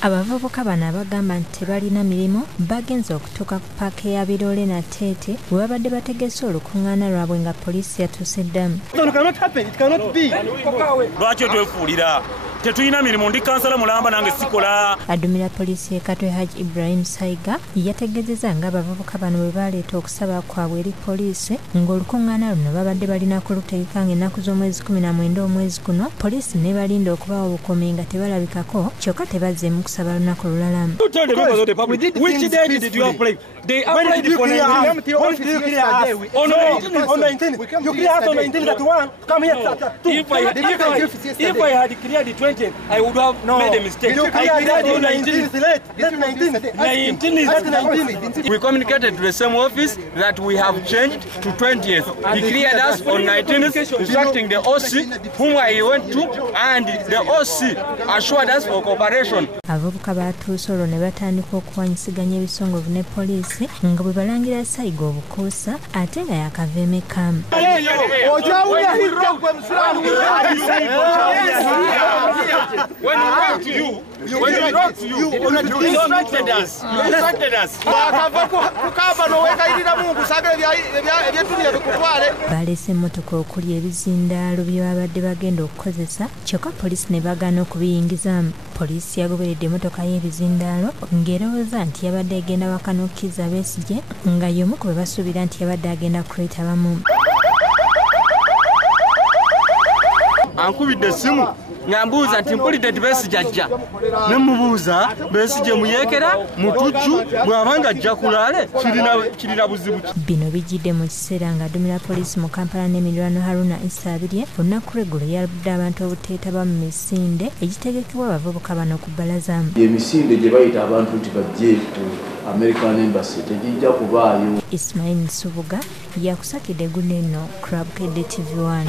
Abavubuka bano abagamba nti tebalina mirimu bagenze okutuuka ku paaka ya Birole na Teete we babadde bategese olukungaana lwabwe nga poliisi yatuuse ddamu. Lwaki twefuulira? Tetulina mirimu, ndi kansala mulamba nange sikola. Adumira poliisi ye Katwe Haji Ibrahim Saiga yategezeza nga abavubuka bano bwe baleeta okusaba kwabwe eri poliisi ng'olukungaana luno babadde balina kulutegeka ng'ennaku z'omwezi 19 omwezi guno, poliisi ne balinda okubawa obukuumi nga tebalabikako kyokka tebazzeemu kusaba lunaku lulala. Which day did you apply? They applied for 19. You clear us on 19 that one. Come here. If I had cleared the 20, I would have made a mistake. I cleared on 19. We communicated to the same office that we have changed to 20th. He cleared us on 19th, instructing the OC whom I went to, and the OC assured us for cooperation. Abavubuka batuuse olwo ne batandika okuwanyisiganya ebisongovu ne poliisi nga bwe balangira Saiga obukuusa ate nga yakava kamu. When we wrote to you, you instructed us. Baleese emmotoka okuli ebizindaalo bye babadde bagenda okukozesa kyokka poliisi ne bagaana okubiyingizaamu. Poliisi yagoberedde emmotoka y'ebizindaalo ng'erowooza nti yabadde egenda waka n'okkiza Besigye nga y'omu ku be basuubira nti yabadde agenda kwetabamu. Ankubidde essimu ngambuuza nti mpulidde nti Besigye ajja. Ne mubuuza Besigye muyeekera mutujju bw'abanga ajja kulaale kirina buzibu. Bino bijjidde mu kiseera ng'adumira poliisi mu Kampala n'emiriraano Haruna Issa Abirye olunaku lw'eggulo yalabudde abantu obuteetaba mu misinde egitegekebwa abavubuka bano ku bbalazamu. Emisinde gye bayita abantu nti bajje ku American Embassy tegijja kubaayo. Ismail Nsubuga yakusakidde eggulu eno ku Bukedde TV1.